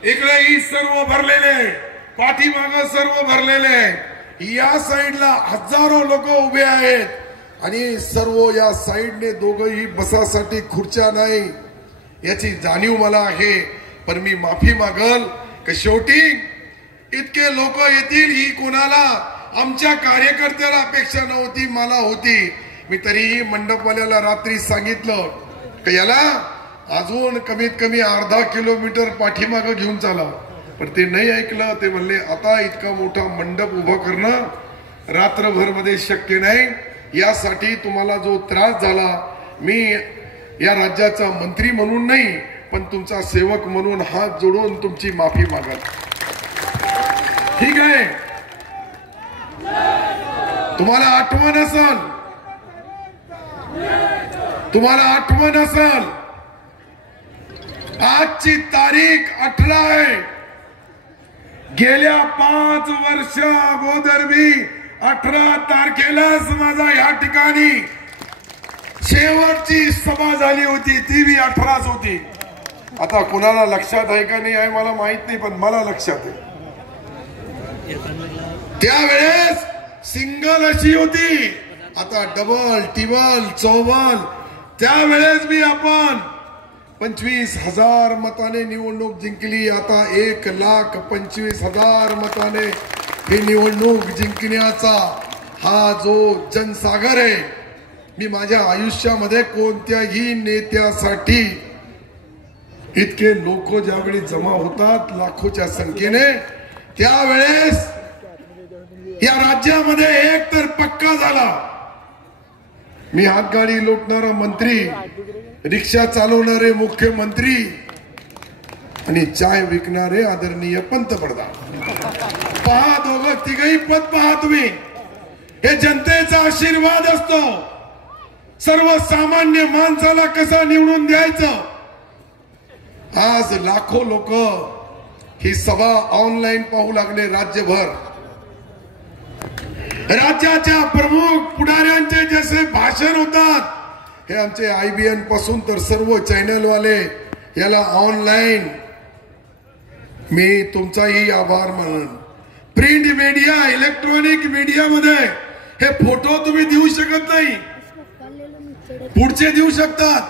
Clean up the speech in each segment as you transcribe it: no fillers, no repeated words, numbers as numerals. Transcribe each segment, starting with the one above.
इकडे ही सर्व भरलेले, पाठीमाग सर्व भरलेले, या साइडला हजारो लोक उभे आहेत आणि सर्व या साइडने दोघही बसासाठी खुर्च्या नाही याची जाणीव मला आहे. पण मी माफी मागल की शेवटी इतके लोक येतील ही कोणाला आमच्या कार्यकर्त्याला अपेक्षा नव्हती, मला होती. मी तरीही मंडपवाल्याला रात्री सांगितलं की याला अजून कमीत कमी अर्धा किलोमीटर पाठीमागं घेऊन चाला, पण ते नाही ऐकलं. ते म्हणले आता इतका मोठा मंडप उभा करणं रात्रभर मध्ये शक्य नाही, यासाठी तुम्हाला जो त्रास झाला मी या राज्याचा मंत्री म्हणून नाही पण तुमचा सेवक म्हणून हात जोडून तुमची माफी मागल. ठीक आहे. तुम्हाला आठवण असेल आजची तारीख 18 आहे. गेल्या 5 वर्ष अगोदर मी 18 तारखेलाच माझा या ठिकाणी शेवटची सभा झाली होती, ती बी 18च होती. आता कुणाला लक्षात आहे का नाही आहे मला माहित नाही, पण मला लक्षात आहे. त्यावेळेस सिंगल अशी होती, आता डबल टिबल चौबल. त्यावेळेस मी आपण 25,000 मताने निवडणूक जिंकली. आता 1,25,000 मताने ही निवडणूक जिंकण्याचा हा जो जनसागर आहे, मी माझ्या आयुष्यामध्ये कोणत्याही नेत्यासाठी इतके लोक ज्यावेळी जमा होतात लाखोच्या संख्येने, त्यावेळेस या राज्यामध्ये एक तर पक्का झाला. मी हातगाडी लोटणारा मंत्री, रिक्षा चालवणारे मुख्यमंत्री आणि चाय विकणारे आदरणीय पंतप्रधान. पहा दोघं तिघही पद पहा तुम्ही. हे जनतेचा आशीर्वाद असतो. सर्वसामान्य माणसाला कसा निवडून द्यायचं. आज लाखो लोक ही सभा ऑनलाईन पाहू लागले राज्यभर. राज्याच्या प्रमुख पुढाऱ्यांचे जसे भाषण होतात, हे आमचे IBN पासून तर सर्व चॅनल वाले याला ऑनलाईन. मी तुमचाही आभार मानन. प्रिंट मीडिया, इलेक्ट्रॉनिक मीडिया मध्ये हे फोटो तुम्ही देऊ शकत नाही, पुढचे देऊ शकतात,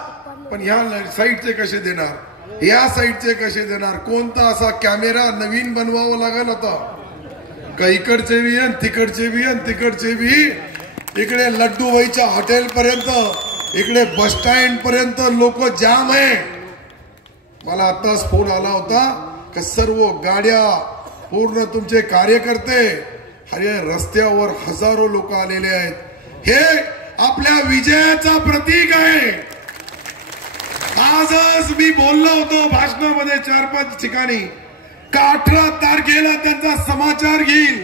पण ह्या साईडचे कसे देणार, या साईडचे कसे देणार. कोणता असा कॅमेरा नवीन बनवावा लागेल आता का इकडचे बी आणि तिकडचे बी आणि तिकडचे बी. इकडे लड्डूबाईच्या हॉटेल पर्यंत, इकडे बस स्टँड पर्यंत लोक जाम आहे. मला आताच फोन आला होता की सर्व गाड्या पूर्ण तुमचे कार्यकर्ते, अरे रस्त्यावर हजारो लोक आलेले आहेत. हे आपल्या विजयाचा प्रतीक आहे. आजच मी बोललो होतो भाषणामध्ये 4-5 ठिकाणी का 18 तारखेला त्यांचा समाचार घेईल.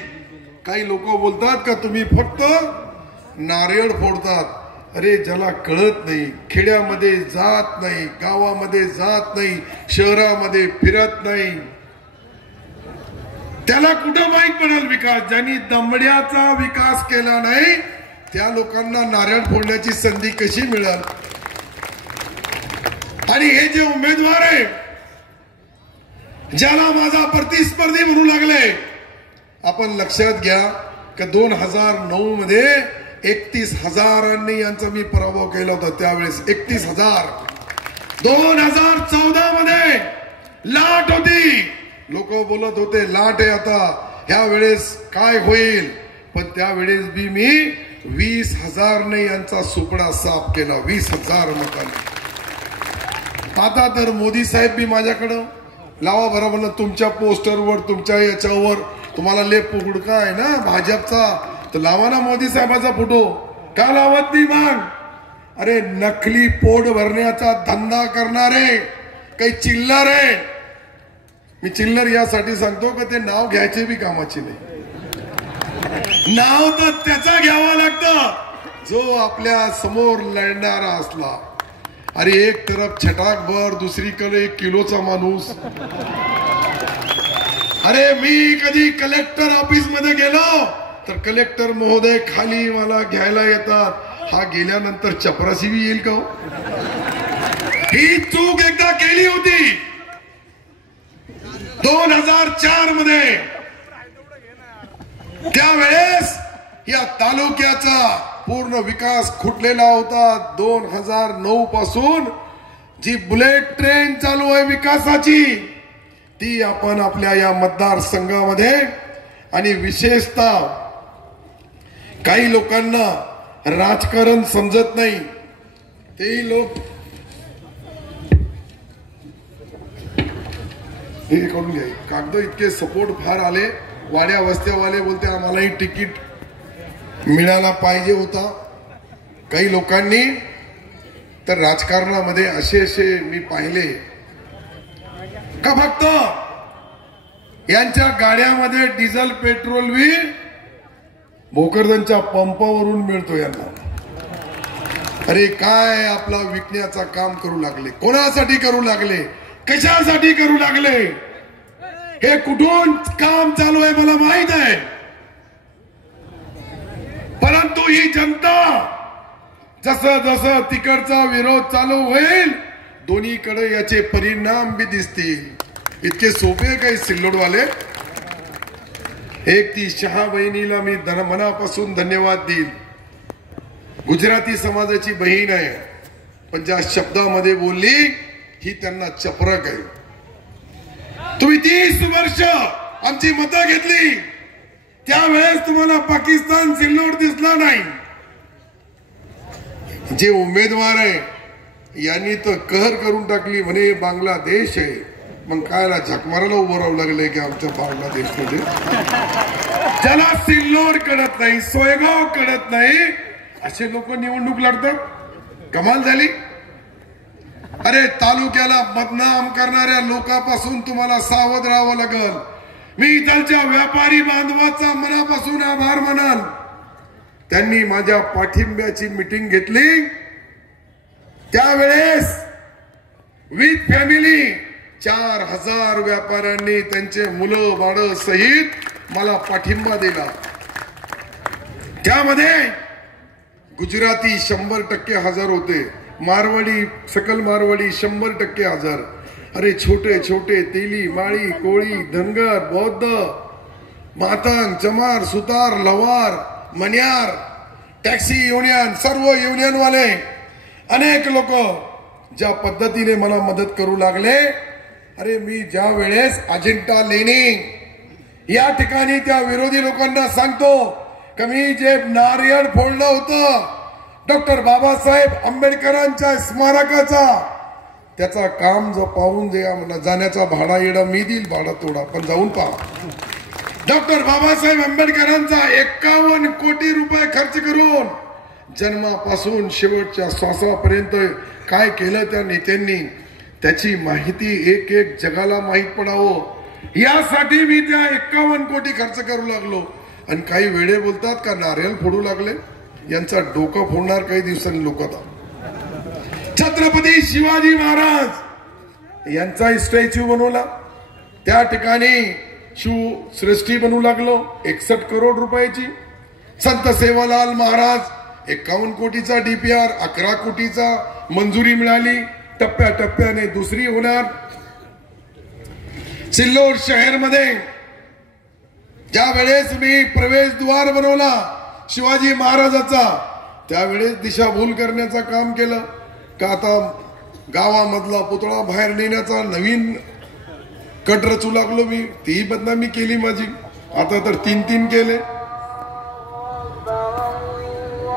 काही लोक बोलतात का तुम्ही फक्त नारळ फोडतात. अरे ज्याला कळत नाही, खेड्यामध्ये जात नाही, गावामध्ये जात नाही, शहरामध्ये फिरत नाही, त्याला कुठं माहित पडेल विकास. ज्यांनी दमड्याचा विकास केला नाही त्या लोकांना नारळ फोडण्याची संधी कशी मिळेल. आणि हे जे उमेदवार आहे ज्याला माझा प्रतिस्पर्धी म्हणू लागले, आपण लक्षात घ्या की 2009 मध्ये 31,000 यांचा मी पराभव केला होता. त्यावेळेस 31,000. 2014 मध्ये लाट होती. लोक बोलत होते लाट आहे आता, ह्या वेळेस काय होईल. पण त्यावेळेस बी मी 20,000 यांचा सुपडा साफ केला. 20,000 मतांनी. आता तर मोदी साहेब बी माझ्याकडं लावा बरोबर तुमच्या पोस्टरवर, तुमच्या याच्यावर तुम्हाला लेप उघडका आहे ना भाजपचा, तर लावा ना मोदी साहेबाचा फोटो. का लावत नाही मग. अरे नकली पोट भरण्याचा धंदा करणारे काही चिल्लर आहे. मी चिल्लर यासाठी सांगतो की ते नाव घ्यायचे बी कामाचे नाही. नाव तर त्याचा घ्यावा लागतं जो आपल्या समोर लढणारा असला. अरे एक तरफ छटाकभर, दुसरीकडे 1 किलोचा माणूस. अरे मी कधी कलेक्टर ऑफिस मध्ये गेलो तर कलेक्टर महोदय खाली मला घ्यायला येतात. हा गेल्यानंतर चपराशी बी येईल का. ही चूक एकदा केली होती. 2004 मध्ये त्यावेळेस या तालुक्याचा पूर्ण विकास खुटलेला होता. 2009 पासून जी बुलेट ट्रेन चालू आहे विकासाची, ती आपण आपल्या या मतदारसंघामध्ये, आणि विशेषतः काही लोकांना राजकारण समजत नाही, ते लोक हे करून घ्या. कागद इतके सपोर्ट फार आले, वाड्या वस्त्यावाले बोलते आम्हालाही तिकीट मिळाला पाहिजे होता. काही लोकांनी तर राजकारणामध्ये असे मी पाहिले का फक्त यांच्या गाड्यामध्ये डिझेल पेट्रोल बी भोकरदनच्या पंपावरून मिळतो यांना. अरे काय आपला विकण्याचा काम करू लागले, कोणासाठी करू लागले, कशासाठी करू लागले, हे कुठून काम चालू आहे मला माहित आहे. परंतु ही जनता जसं जसं तिकडचा विरोध चालू होईल दोन्हीकडे याचे परिणाम बी दिसतील. इतके सोपे काही सिल्लोडवाले. एक ती शहा बहिणीला मी मनापासून धन्यवाद देईल. गुजराती समाजाची बहीण आहे, पण ज्या शब्दामध्ये बोलली ही त्यांना चपरक आहे. तुम्ही 30 वर्ष आमची मतं घेतली, त्यावेळेस तुम्हाला पाकिस्तान सिल्लोड दिसला नाही. जे उमेदवार आहे यांनी तर कहर करून टाकली, म्हणे बांगलादेश आहे. मग कायला झक मारायला उभं राहावं लागलंय की आमच्या बांगलादेशमध्ये. ज्याला सिल्लोड कळत नाही, सोयगाव कळत नाही, असे लोक निवडणूक लढतात. कमाल झाली. अरे तालुक्याला बदनाम करणाऱ्या लोकांपासून तुम्हाला सावध राहावं लागल. मी इथलच्या व्यापारी बांधवाचा मनापासून आभार मानाल. त्यांनी माझ्या पाठिंब्याची मीटिंग घेतली, त्यावेळेस विथ फॅमिली 4000 व्यापाऱ्यांनी त्यांचे मुलं बाळ सहित मला पाठिंबा दिला. त्यामध्ये गुजराती 100% हजर होते, मारवाडी सकल मारवाडी 100% हजर. अरे छोटे छोटे तेली, माळी, कोळी, धनगर, बौद्ध, मातंग, चमार, सुतार, लवार, मन्यार, टॅक्सी युनियन, सर्व युनियन वाले अनेक लोक ज्या पद्धतीने मला मदत करू लागले. अरे मी ज्या वेळेस अजिंठा लेणी या ठिकाणी त्या विरोधी लोकांना सांगतो की मी जे नारियल फोडलं होतं डॉक्टर बाबासाहेब आंबेडकरांच्या स्मारकाचा, त्याचा काम जो पाहून जाण्याचा भाडा येडा मी देईल, भाडा तोडा, पण जाऊन पहा. डॉक्टर बाबासाहेब आंबेडकरांचा 51 कोटी रुपये खर्च करून जन्मापासून शेवटच्या श्वासापर्यंत काय केलं त्या नेत्यांनी, त्याची माहिती एक एक जगाला माहित पडावं यासाठी मी त्या 51 कोटी खर्च करू लागलो. आणि काही वेळे बोलतात का नारियल फोडू लागले, यांचा डोकं फोडणार काही दिवसांनी लोक. छत्रपती शिवाजी महाराज यांचा स्टॅच्यू बनवला, त्या ठिकाणी शिवसृष्टी बनवू लागलो 61 करोड रुपयाची. संत सेवालाल महाराज 51 कोटीचा डीपीआर, 11 कोटीचा मंजुरी मिळाली, टप्प्याटप्प्याने दुसरी होणार. सिल्लोड शहर मध्ये ज्या वेळेस मी प्रवेशद्वार बनवला शिवाजी महाराजाचा, त्यावेळेस दिशाभूल करण्याचं काम केलं का आता गावामधला पुतळा बाहेर नेण्याचा नवीन कट रचू लागलो मी. ती बदनामी केली माझी. आता तर 3 केले.